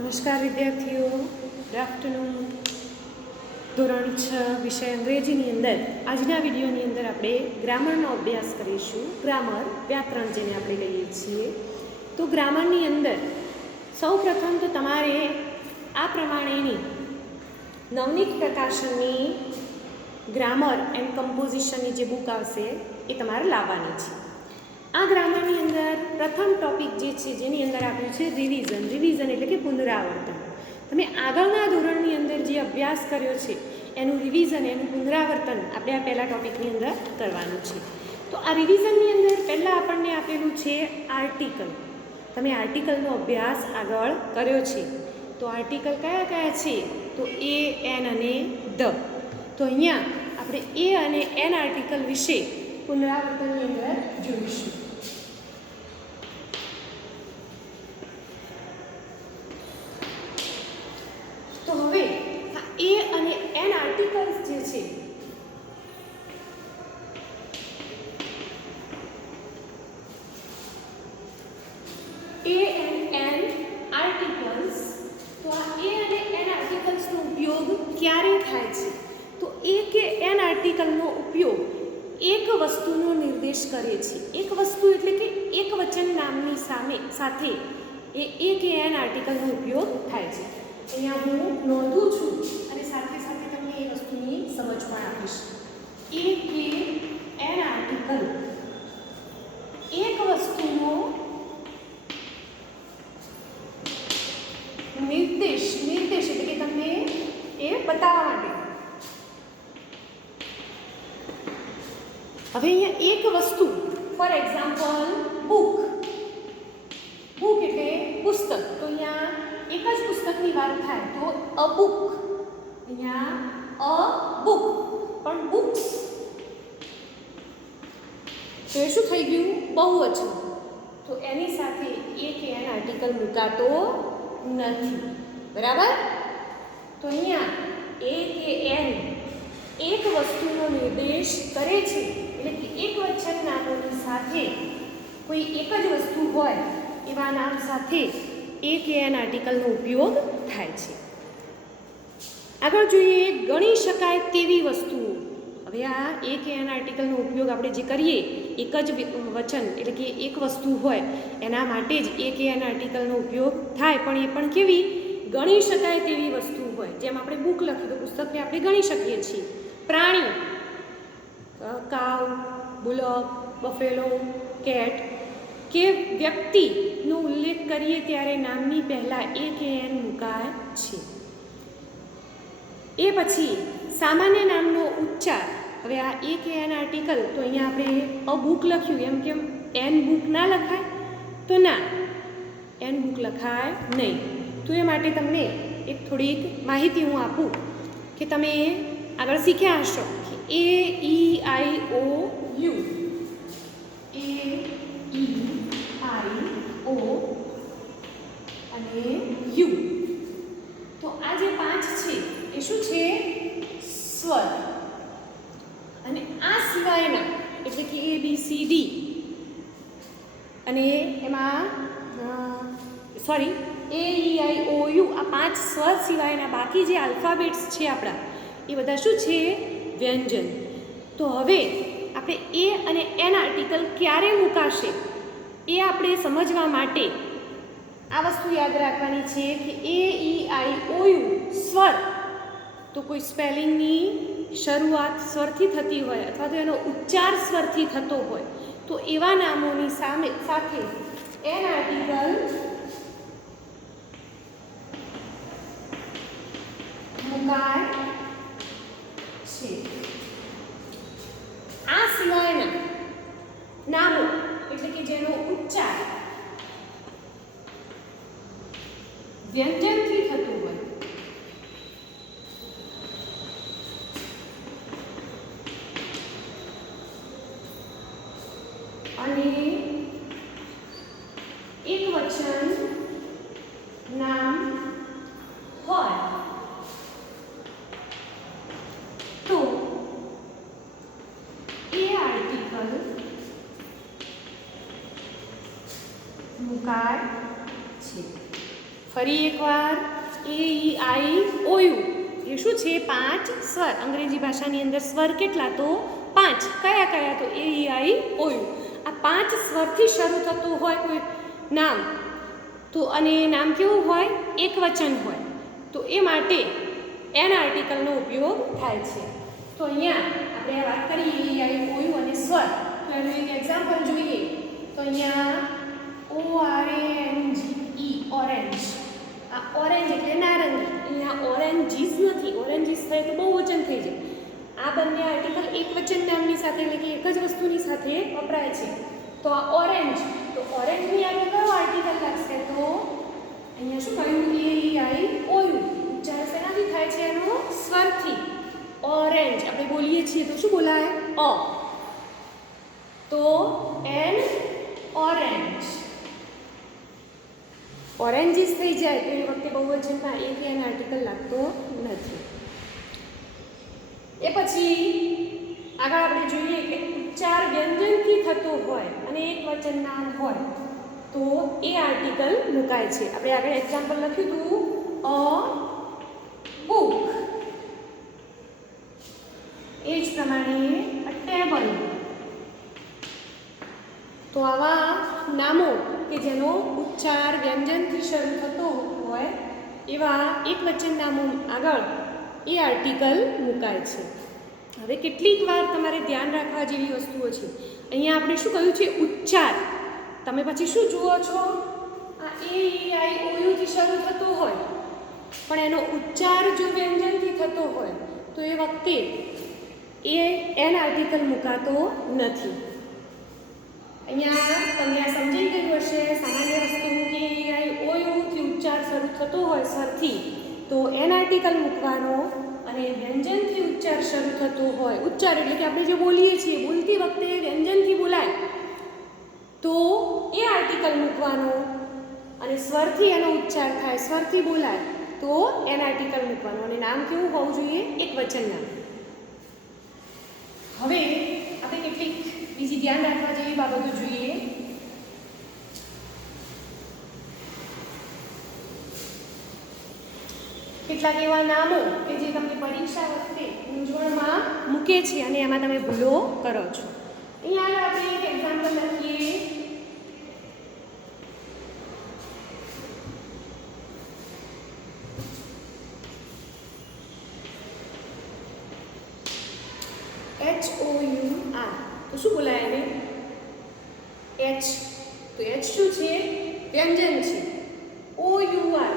નમસ્કાર વિદ્યાર્થીઓ, good afternoon. ધોરણ 6 વિષય અંગ્રેજીની અંદર આજના વિડીયોની અંદર આપણે ગ્રામરનો અભ્યાસ કરીશું. ગ્રામર, વ્યાકરણ જેને આપણે કહીએ છીએ. તો ગ્રામરની અંદર સૌ પ્રથમ તો તમારે આ પ્રમાણેની નવનીત પ્રકાશનની ગ્રામર એન્ડ કમ્પોઝિશનની જે બુક આવશે એ તમારે લાવવાની છે. આ ગ્રામરની અંદર પ્રથમ ટોપિક જે છે જેની અંદર આપ્યું છે રિવિઝન એટલે કે પુનરાવર્તન. તમે આગળના ધોરણની અંદર જે અભ્યાસ કર્યો છે એનું રિવિઝન, એનું પુનરાવર્તન આપણે આ પહેલા ટોપિકની અંદર કરવાનું છે. તો આ રિવિઝનની અંદર પહેલાં આપણને આપેલું છે આર્ટિકલ. તમે આર્ટિકલનો અભ્યાસ આગળ કર્યો છે. તો આર્ટિકલ કયા કયા છે? તો એ, એન અને ધ. તો અહીંયા આપણે એ અને એન આર્ટિકલ વિશે પુનરાવર્તનની અંદર જોઈશું. તો હવે આ એ અને એન આર્ટિકલ્સ જે છે એ એન્ડ એન આર્ટિકલ્સ, તો આ એ અને એન આર્ટિકલ્સનો ઉપયોગ ક્યારે થાય છે? તો એ કે એન આર્ટિકલનો ઉપયોગ એક વસ્તુનો નિર્દેશ કરે છે. એક વસ્તુ એટલે કે એક વચન નામની સાથે એ કે એન આર્ટિકલનો ઉપયોગ થાય છે. અહીંયા હું નોંધું છું અને સાથે સાથે તમને એ વસ્તુની સમજ પણ આપીશ. એ કે એન આર્ટિકલ એક વસ્તુનો નિર્દેશ એટલે કે તમને એ બતાવવા માટે. હવે અહીંયા એક વસ્તુ, ફોર એક્ઝામ્પલ બુક એટલે પુસ્તક. તો અહીંયા એક જ પુસ્તકની વાત થાય તો અ બુક. અહીંયા અ બુક, પણ બુક્સ તો એ શું થઈ ગયું? બહુવચન. તો એની સાથે એ કે એન આર્ટિકલ મુકાતો નથી. બરાબર? તો અહીંયા એ કે એન એક વસ્તુનો નિર્દેશ કરે છે, એટલે કે એક વચન નામોની સાથે કોઈ એક જ વસ્તુ હોય એવા નામ સાથે એ કે એન આર્ટિકલનો ઉપયોગ થાય છે. આગળ જોઈએ ગણી શકાય તેવી વસ્તુઓ. હવે આ એ કે એન આર્ટિકલનો ઉપયોગ આપણે જે કરીએ એક જ વચન એટલે કે એક વસ્તુ હોય એના માટે જ એ કે એન આર્ટિકલનો ઉપયોગ થાય, પણ એ પણ કેવી? ગણી શકાય તેવી વસ્તુ હોય. જેમ આપણે બુક લખી તો પુસ્તકને આપણે ગણી શકીએ છીએ. પ્રાણી, કાવ, બુલક, બફેલો, કેટ, કે વ્યક્તિનો ઉલ્લેખ કરીએ ત્યારે નામની પહેલાં એ કે એન મુકાય છે. એ પછી સામાન્ય નામનો ઉચ્ચાર. હવે આ એ કે એન આર્ટિકલ, તો અહીંયા આપણે અ બુક લખ્યું, એમ કેમ એન બુક ના લખાય? તો ના, એન બુક લખાય નહીં. તો એ માટે તમને એક થોડીક માહિતી હું આપું કે તમે આગળ શીખ્યા હશો કે એ, ઈ, આઈ, ઓ, યુ. એ, ઈ, આઈ, ઓ અને યુ. તો આ જે પાંચ છે એ શું છે? સ્વર. અને આ સિવાયના એટલે કે એ, બી, સી, ડી અને એમાં એ, ઈ, આઈ, ઓ, યુ, આ પાંચ સ્વર સિવાયના બાકી જે આલ્ફાબેટ્સ છે આપણા, એ બધા શું છે? વ્યંજન. તો હવે આપણે એ અને એન આર્ટિકલ ક્યારે મુકાશે એ આપણે સમજવા માટે આ વસ્તુ યાદ રાખવાની છે કે એ, ઈ, આઈ, ઓ, યુ સ્વર. તો કોઈ સ્પેલિંગની શરૂઆત સ્વરથી થતી હોય અથવા તો એનો ઉચ્ચાર સ્વરથી થતો હોય તો એવા નામોની સાથે એન આર્ટિકલ મુકાય છે. આ સિવાયના નામો એટલે કે જેનો ઉચ્ચાર વ્યંજનથી થતું હોય અને એક વચન નામ હોય તો એ આર્ટિકલ મુકાય છે. ફરી એકવાર એ ઈ આઈ ઓ યુ એ શું છે 5 સ્વર. અંગ્રેજી ભાષાની અંદર સ્વર કેટલા? તો 5. કયા કયા? તો એ ઈ આઈ ઓ યુ. આ 5 સ્વરથી શરૂ થતું હોય કોઈ નામ તો, અને નામ કેવું હોય? એકવચન હોય, તો એ માટે એન આર્ટિકલનો ઉપયોગ થાય છે. તો અહીંયા આપણે આ વાત કરીએ એ ઈ આઈ ઓ યુ અને સ્વર, તો એનું એક એક્ઝામ્પલ જોઈએ. તો અહીંયા ORANGE ઓરેન્જ. આ ઓરેન્જ એટલે નારંગી. અહીંયા ઓરેન્જીસ નથી, ઓરેન્જીસ થાય તો બહુવચન થઈ જાય. આ બંને આર્ટિકલ એકવચન નામની સાથે એટલે કે એક જ વસ્તુની સાથે વપરાય છે. તો આ ઓરેન્જ, તો ઓરેન્જની આગળ કયો આર્ટિકલ લાગશે? તો અહીંયા શું કહ્યું? એ ઈ આઈ ઓ યુ. ઉચ્ચાર શેનાથી થાય છે? એનો સ્વરથી. ઓરેન્જ આપણે બોલીએ છીએ તો શું બોલાય? અ. તો એન ઓરેન્જ. ઓરેન્જીસ થઈ જાય તો એ વખતે બહુવચનમાં એક એન આર્ટિકલ લાગતો નથી. એ પછી આગળ આપણે જોઈએ કે ઉચ્ચાર વ્યંજનથી થતો હોય અને એક વચન નામ હોય તો એ આર્ટિકલ મુકાય છે. આપણે આગળ એક્ઝામ્પલ લખ્યું હતું અ બુક. એ જ પ્રમાણે અ ટેબલ. તો આવા નામો કે જેનો ઉચ્ચાર વ્યંજનથી શરૂ થતો હોય એવા એકવચન નામો આગળ એ આર્ટિકલ મુકાય છે. હવે કેટલીક વાર તમારે ધ્યાન રાખવા જેવી વસ્તુઓ છે. અહીંયા આપણે શું કહ્યું છે? ઉચ્ચાર. તમે પછી શું જુઓ છો? આ એ ઈ આઈ ઓ યુથી શરૂ થતો હોય પણ એનો ઉચ્ચાર જો વ્યંજનથી થતો હોય તો એ વખતે એ એન આર્ટિકલ મુકાતો નથી. અહીંયા તમને આ સમજાઈ ગયું હશે. સામાન્ય વસ્તુ કે એ ઈ આઈ ઓ યુથી ઉચ્ચાર શરૂ થતો હોય સ્વરથી તો એન આર્ટિકલ મૂકવાનો, અને વ્યંજનથી ઉચ્ચાર શરૂ થતો હોય, ઉચ્ચાર એટલે કે આપણે જે બોલીએ છીએ બોલતી વખતે વ્યંજનથી બોલાય તો એ આર્ટિકલ મૂકવાનો, અને સ્વરથી એનો ઉચ્ચાર થાય, સ્વરથી બોલાય તો એન આર્ટિકલ મૂકવાનો. અને નામ કેવું હોવું જોઈએ? એકવચન નામ. હવે આપણે કેટલીક બીજી ધ્યાન રાખવા જેવી બાબતો જોઈએ. કેટલાક એવા નામો કે જે તમને પરીક્ષા વખતે મૂંઝવણમાં મૂકે છે અને એમાં તમે ભૂલો કરો છો. અહીંયા આપણે એક એક્ઝામ્પલ લખીએ. HOUR. તો શું બોલાય એને? H. તો H શું છે? વ્યંજન છે. OUR HOUR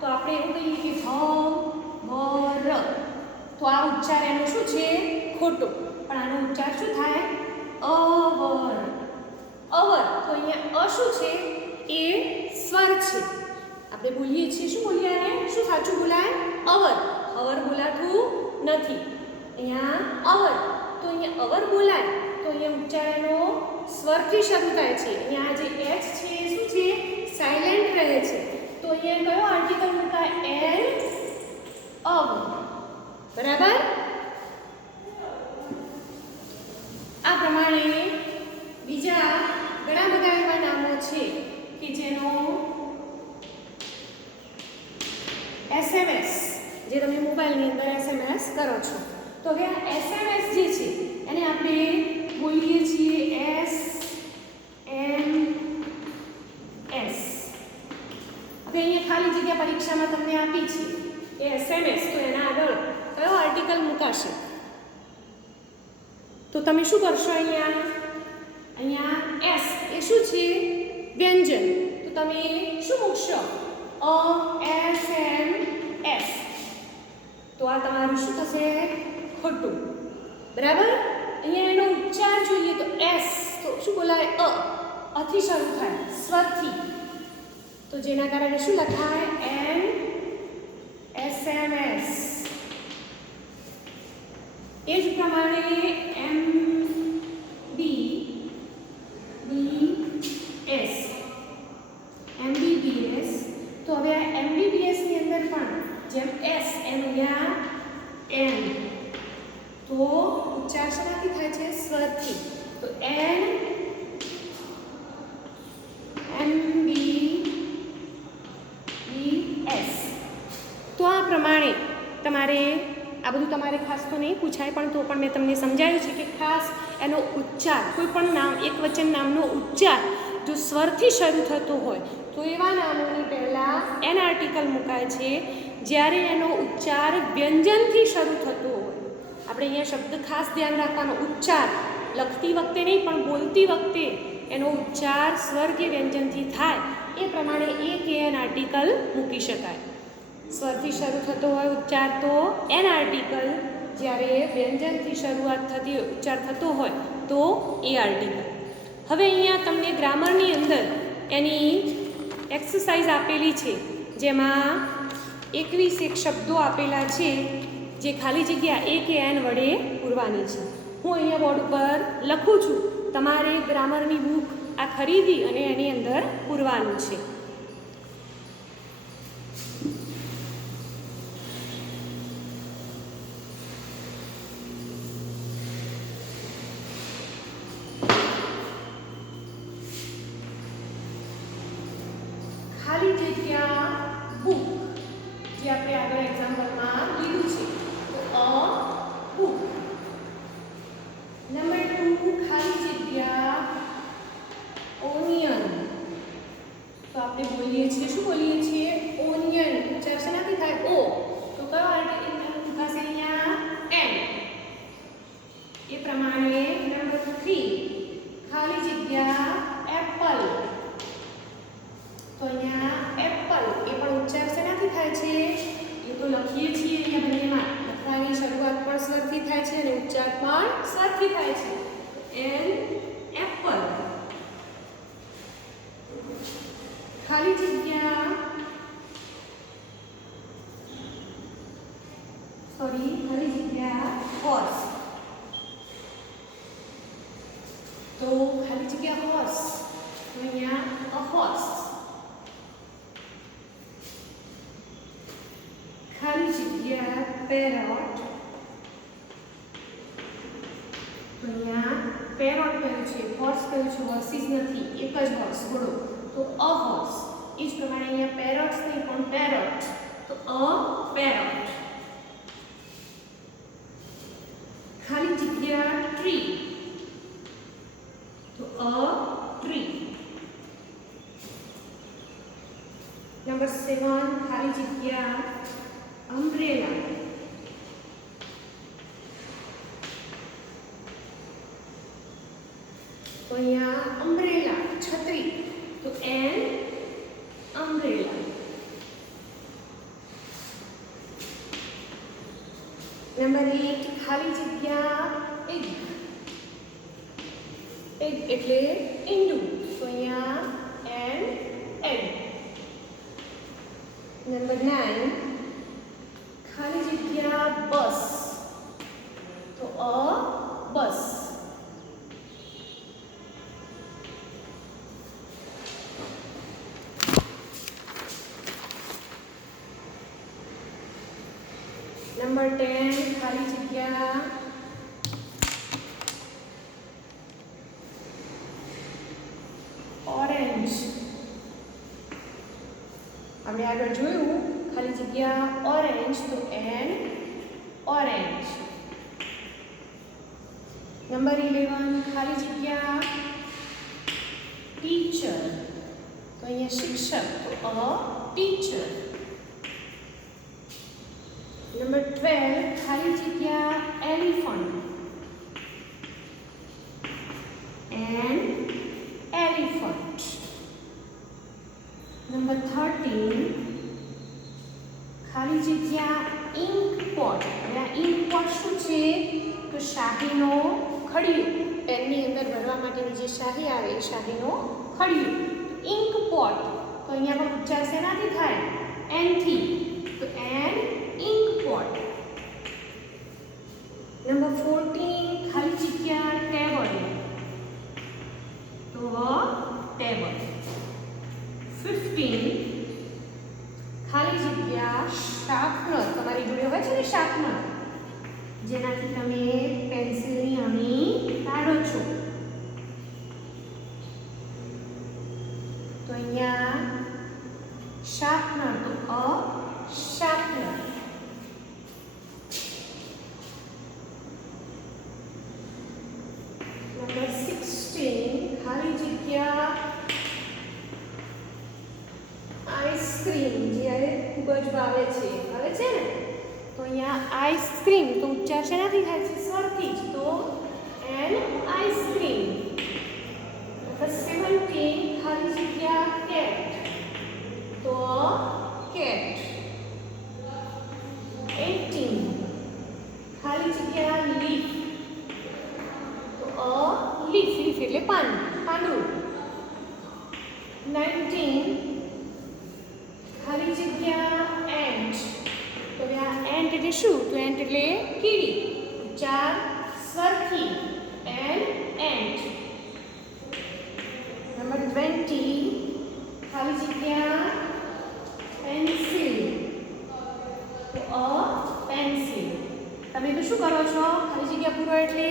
તો આપણે એવું કહીએ કે ર. તો આ ઉચ્ચાર એનો શું છે? ખોટો. પણ આનો ઉચ્ચાર શું થાય? અવર. અવર. તો અહીંયા અ શું છે? એ સ્વર છે. આપણે બોલીએ છીએ શું બોલીએ આને? શું સાચું બોલાય? અવર. અવર બોલાતું નથી. અહીંયા અવર. તો અહીંયા અવર બોલાય તો અહીંયા ઉચ્ચાર એનો સ્વરથી શરૂ થાય છે. અહીંયા જે એચ છે એ શું છે? સાયલેન્ટ રહે છે. તો અહીંયા કયો આર્ટિકલ મુકાય? એન અવ. બરાબર? આ પ્રમાણે બીજા ઘણા બધા એવા નામો છે કે જેનો SMS, જે તમે મોબાઈલની અંદર SMS કરો છો, તો હવે આ SMS જે છે એને આપણે બોલીએ છીએ SMS. હવે અહીંયા ખાલી જગ્યા પરીક્ષામાં તમને આપી છે એ SMS, તો એના આગળ કયો આર્ટિકલ મુકાશે? તો તમે શું કરશો? અહીંયા S એ શું છે? વ્યંજન. તો તમે શું મૂકશો? SMS. તો આ તમારું શું થશે? ખોટું. બરાબર? અહીંયા એનો ઉચ્ચાર જોઈએ તો S તો શું બોલાય? અથી શરૂ થાય, સ્વરથી. તો જેના કારણે શું લખાય? SMS. એ જ પ્રમાણે MBBS. તો હવે આ MBBS ની અંદર પણ જેમ S એમ અહીંયા N. તો ઉચ્ચાર શેનાથી થાય છે? સ્વરથી. તો MBBS. આ બધું તમારે ખાસ તો નહીં પૂછાય, પણ તો પણ મેં તમને સમજાવ્યું છે કે ખાસ એનો ઉચ્ચાર, કોઈ પણ નામ એકવચન નામનો ઉચ્ચાર જો સ્વરથી શરૂ થતો હોય તો એવા નામોની પહેલાં એન આર્ટિકલ મુકાય છે. જ્યારે એનો ઉચ્ચાર વ્યંજનથી શરૂ થતો હોય, આપણે અહીંયા શબ્દ ખાસ ધ્યાન રાખવાનો, ઉચ્ચાર લખતી વખતે નહીં પણ બોલતી વખતે એનો ઉચ્ચાર સ્વર કે વ્યંજનથી થાય એ પ્રમાણે એ કે એન આર્ટિકલ મૂકી શકાય. સ્વરથી શરૂ થતો હોય ઉચ્ચાર તો એન આર્ટિકલ, જ્યારે વ્યંજનથી શરૂઆત થતી ઉચ્ચાર થતો હોય તો એ આર્ટિકલ. હવે અહીંયા તમને ગ્રામરની અંદર એની એક્સરસાઇઝ આપેલી છે, જેમાં 21 શબ્દો આપેલા છે જે ખાલી જગ્યા એ કે એન વડે પૂરવાની છે. હું અહીંયા બોર્ડ ઉપર લખું છું, તમારે ગ્રામરની બુક આ ખરીદી અને એની અંદર પૂરવાનું છે. ખાલી જગ્યા બુક, જે આપણે આગળ એક્ઝામ્પલમાં લીધું છે, તો અ બુક. નંબર 2 ખાલી જગ્યા ઓનિયન. તો આપણે બોલીએ છીએ, શું બોલીએ છીએ? ઓનિયન. ઉચ્ચાર શેનાથી થાય? ઓ. તો કયો આર્ટિકલ મુકાશે અહીંયા? એન. એ પ્રમાણે નંબર 3 ખાલી જગ્યા એપલ. તો અહીંયા એપલ, એ પણ ઉચ્ચાર શેનાથી થાય છે? એ તો લખીએ છીએ અહીંયા બંનેમાં. લખવાની શરૂઆત પણ સ્વરથી થાય છે અને ઉચ્ચાર પણ સ્વરથી થાય છે. An apple. ખાલી જગ્યા ખાલી જગ્યા હોર્સ. તો ખાલી જગ્યા હોર્સ, તો અહીંયા અ હોર્સ. ખાલી જગ્યા પેરોટ. તો અહીંયા પેરોટ કહ્યું છે, હોર્સ કહ્યું છે, હોર્સિસ નથી, એક જ હોર્સ ઘોડો, તો અ હોર્સ. એ જ પ્રમાણે અહીંયા પેરોટ્સ નહીં પણ પેરોટ, તો અ પેરોટ. ખાલી જગ્યા ટ્રી. તો અ ટ્રી. નંબર 7 ખાલી જગ્યા umbrella. તો અહીંયા umbrella છત્રી, તો એન umbrella. નંબર 8 ખાલી જગ્યા egg. egg એટલે ઈંડું, તો અહીંયા એન egg. નંબર 9 ખાલી જગ્યા બસ. તો અ બસ. નંબર 10 ખાલી જગ્યા ઓરેન્જ. આપણે આગળ જોયું ખાલી જગ્યા ઓરેન્જ, તો એન ઓરેન્જ. નંબર 11 ખાલી જગ્યા ટીચર. તો અહીંયા શિક્ષક, તો અ ટીચર. નંબર 12 ખાલી જગ્યા એલિફન્ટ. An elephant. નંબર 13 ખાલી જગ્યા ઇન્ક પોટ. અને આ ઇન્ક પોટ શું છે? તો શાહીનો ખડિયો, પેનની અંદર ભરવા માટેની જે શાહી આવે એ શાહીનો ખડિયો, ઇન્ક પોટ. તો અહીંયા પણ ઉચ્ચાર શેનાથી થાય? એનથી, તો એન ઇન્ક પોટ. નંબર 14 ખાલી જગ્યા ટેબલ. તો ટેબલ. 15 ખાલી જગ્યા શાર્પનર. તમારી જોડે હોય છે ને શાર્પનર, જેનાથી તમે પેન્સિલની અણી કાઢો છો. તો અહીંયા શાર્પનર, તો અ શાર્પનર. જ ભાવે છે. હવે છે ને તો અહીંયા આઈસ્ક્રીમ તો ઉચ્ચાર શેનાથી થાય છે? સ્વરથી જ. તો એન આઈસ્ક્રીમ. 17 ખાલી જગ્યા કેટ. તો કેટ. 18 ખાલી જગ્યા લીફ. તો લીફ. લીફ એટલે પાંદડું. 19 ખાલી જગ્યા એન્ટ. તો આ એન્ટ એટલે શું? તો એન્ટ એટલે કીડી. ઉચ્ચાર સ્વરથી. એન્ટ. નંબર 20 ખાલી જગ્યા પેન્સિલ. તો પેન્સિલ. તમે તો શું કરો છો? ખાલી જગ્યા પૂરો એટલે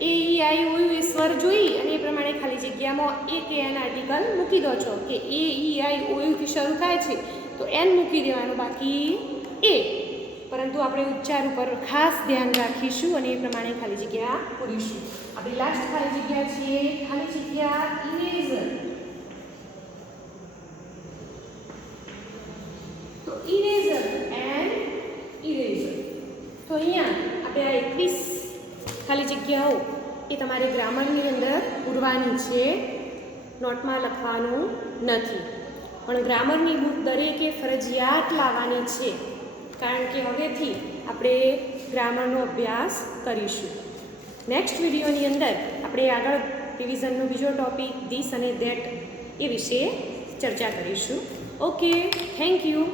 એ ઈ આઈ ઓ યુ એ સ્વર જોઈ અને એ પ્રમાણે ખાલી જગ્યામાં એક એન આર્ટિકલ મૂકી દો છો કે એ ઈ આઈ ઓ યુથી શરૂ થાય છે તો એન મૂકી દેવાનું, બાકી એ. પરંતુ આપણે ઉચ્ચાર ઉપર ખાસ ધ્યાન રાખીશું અને એ પ્રમાણે ખાલી જગ્યા પૂરીશું. આપણી લાસ્ટ ખાલી જગ્યા છે ખાલી જગ્યા ઇરેઝર. તો ઇરેઝર એન્ડ ઇરેઝર. તો અહીંયા આપણે આ 21 ખાલી જગ્યાઓ એ તમારે ગ્રામરની અંદર પૂરવાની છે, નોટમાં લખવાનું નથી. પણ ગ્રામરની બુક દરેકે ફરજિયાત લાવવાની છે, કારણ કે હવેથી આપણે ગ્રામરનો અભ્યાસ કરીશું. નેક્સ્ટ વિડીયોની અંદર આપણે આગળ રિવિઝનનો બીજો ટોપિક ધીસ અને ધેટ એ વિશે ચર્ચા કરીશું. Okay, thank you.